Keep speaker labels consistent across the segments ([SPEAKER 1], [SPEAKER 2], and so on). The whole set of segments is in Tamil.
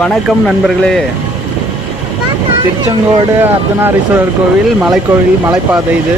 [SPEAKER 1] வணக்கம் நண்பர்களே. திருச்செங்கோடு அர்த்தநாரீஸ்வரர் கோவில் மலைக்கோவில் மலைப்பாதை இது.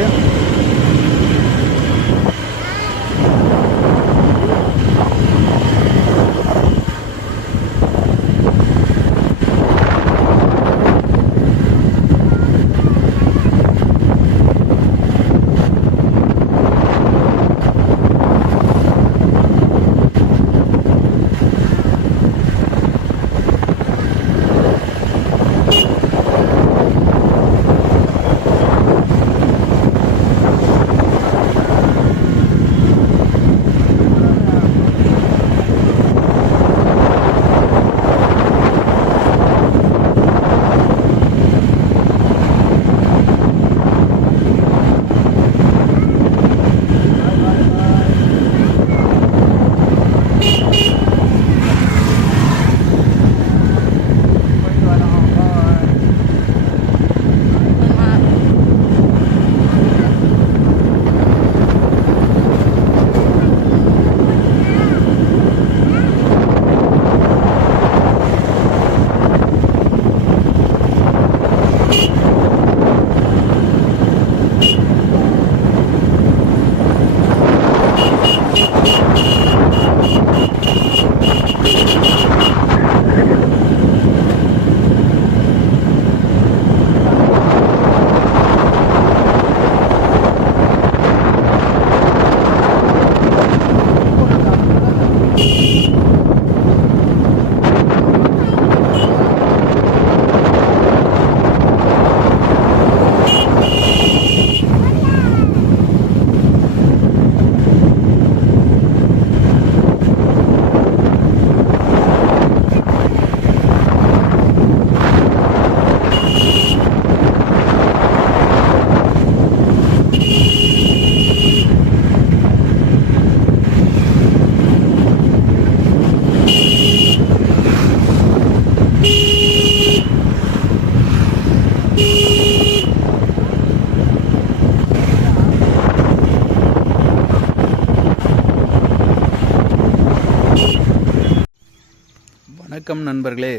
[SPEAKER 1] வணக்கம் நண்பர்களே.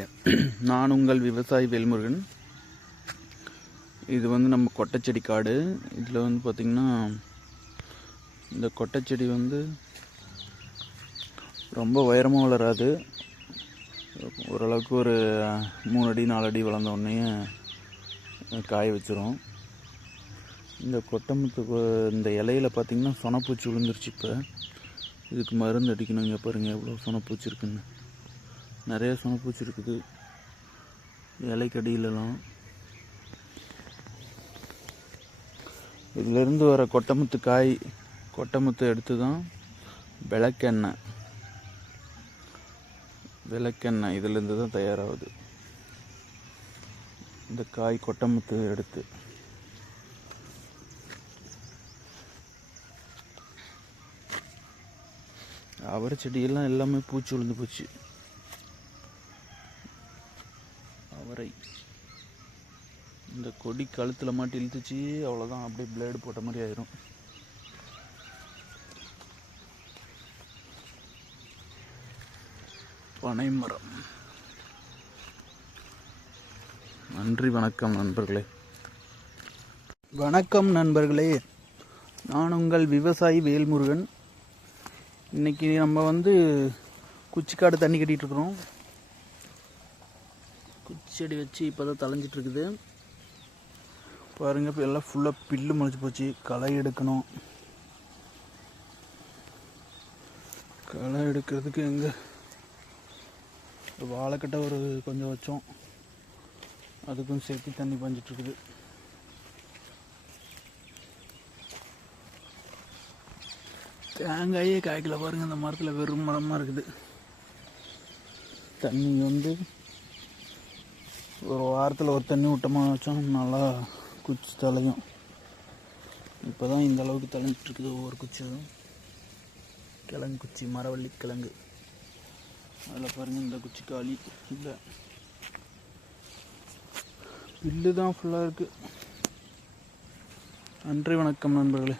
[SPEAKER 1] நான் உங்கள் விவசாயி வேல்முருகன். இது வந்து நம்ம கொட்டைச்செடி காடு. இதில் வந்து பார்த்திங்கன்னா இந்த கொட்டைச்செடி வந்து ரொம்ப உயரமாக வளராது. ஓரளவுக்கு ஒரு மூணு அடி நாலு அடி வளர்ந்த உடனே காய வச்சிரும். இந்த கொட்டமுத்து இந்த இலையில பார்த்திங்கன்னா சொனப்பூச்சி விழுந்துருச்சு இப்போ. இதுக்கு மருந்து அடிக்கணும் இங்கே பாருங்கள் எவ்வளோ சொனப்பூச்சி இருக்குன்னு. நிறைய சொனப்பூச்சி இருக்குது. இலைக்கடியிலலாம். இதிலிருந்து வர கொட்டமுத்து காய் கொட்டமுத்து எடுத்து தான் விளக்கெண்ணெய். விளக்கெண்ணெய் இதிலேருந்து தான் தயாராகுது. இந்த காய் கொட்டமுத்து எடுத்து. அவரை செடியெல்லாம் எல்லாமே பூச்சி விழுந்து போச்சு. வரை. இந்த கொடி கழுத்தில் மாட்டி இழுத்துச்சு அவ்வளோதான் அப்படியே பிளேடு போட்ட மாதிரி ஆயிரும். பனைமரம். நன்றி வணக்கம் நண்பர்களே. வணக்கம் நண்பர்களே. நான் உங்கள் விவசாயி வேல்முருகன். இன்னைக்கு நம்ம வந்து குச்சிக்காடு தண்ணி கட்டிட்டு இருக்கிறோம். குச்செடி வச்சு இப்போ தான் தலைஞ்சிட்ருக்குது பாருங்க இப்போ எல்லாம் ஃபுல்லாக பில்லு முளைச்சி போச்சு. களை எடுக்கணும். களை எடுக்கிறதுக்கு எங்கே? வாழைக்கட்டை ஒரு கொஞ்சம் வச்சோம். அதுக்கும் சேர்த்து தண்ணி பாஞ்சிட்டு இருக்குது தேங்காயே காய்க்கல பாருங்கள் அந்த மரத்தில் வெறும் மரமாக இருக்குது. தண்ணி வந்து ஒரு வாரத்தில் ஒரு தண்ணி விட்டோமா வச்சோம் நல்லா குச்சி தலையும். இப்போ தான் இந்த அளவுக்கு தலைஞ்சிட்டு இருக்குது ஒவ்வொரு குச்சியும். கிழங்கு குச்சி மரவள்ளி கிழங்கு. அதில் பாருங்கள் இந்த குச்சி காலி. இல்லை பில்லு தான் ஃபுல்லாக இருக்குது நன்றி வணக்கம் நண்பர்களே.